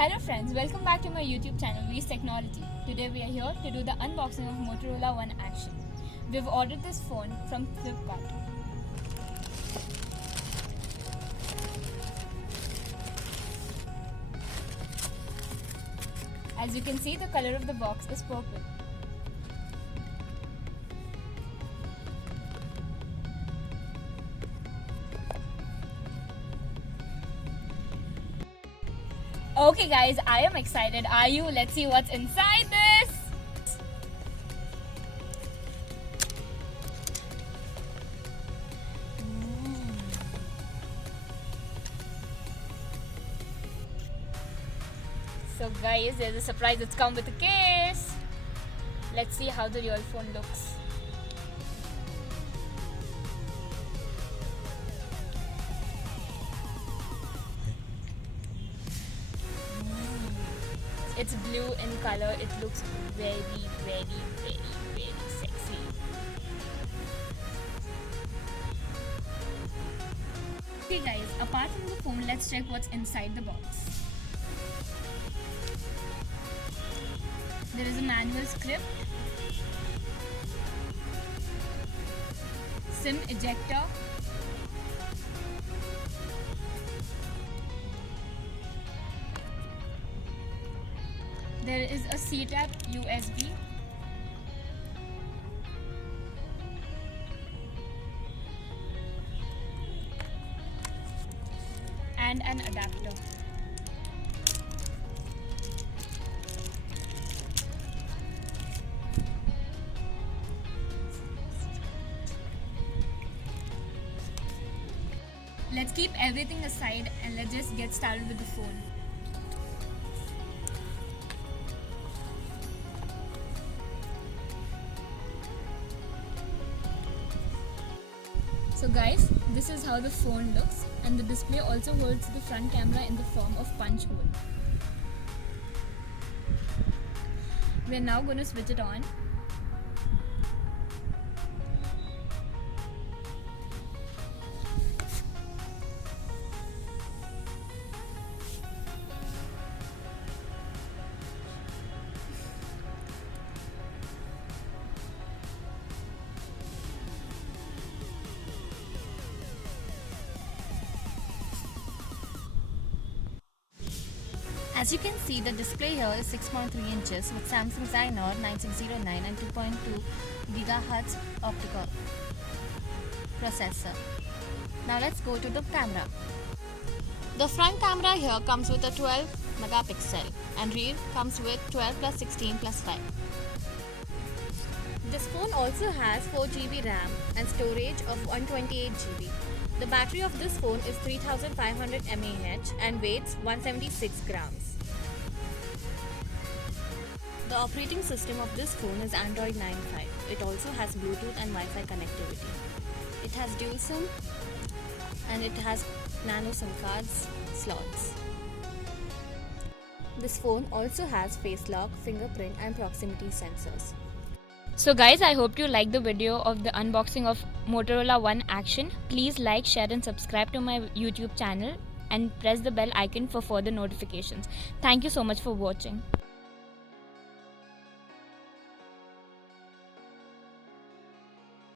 Hello friends, welcome back to my YouTube channel V's Technology. Today we are here to do the unboxing of Motorola One Action. We've ordered this phone from Flipkart. As you can see, the color of the box is purple. Okay guys, I am excited. Are you? Let's see what's inside this. So guys, there's a surprise that's come with a case. Let's see how the real phone looks. It's blue in color. It looks very sexy. Okay guys, apart from the phone, let's check what's inside the box. There is a manual script, SIM ejector, there is a C-type USB, and an adapter. Let's keep everything aside and let's just get started with the phone. So guys, this is how the phone looks, and the display also holds the front camera in the form of punch hole. We're now going to switch it on. As you can see, the display here is 6.3 inches with Samsung Exynos 9609 and 2.2 GHz optical processor. Now let's go to the camera. The front camera here comes with a 12 megapixel and rear comes with 12 plus 16 plus 5. This phone also has 4 GB RAM and storage of 128 GB. The battery of this phone is 3500 mAh and weighs 176 grams. The operating system of this phone is Android 9.5. It also has Bluetooth and Wi-Fi connectivity. It has dual SIM and it has nano SIM cards slots. This phone also has face lock, fingerprint and proximity sensors. So guys, I hope you liked the video of the unboxing of Motorola One Action. Please like, share and subscribe to my YouTube channel and press the bell icon for further notifications. Thank you so much for watching.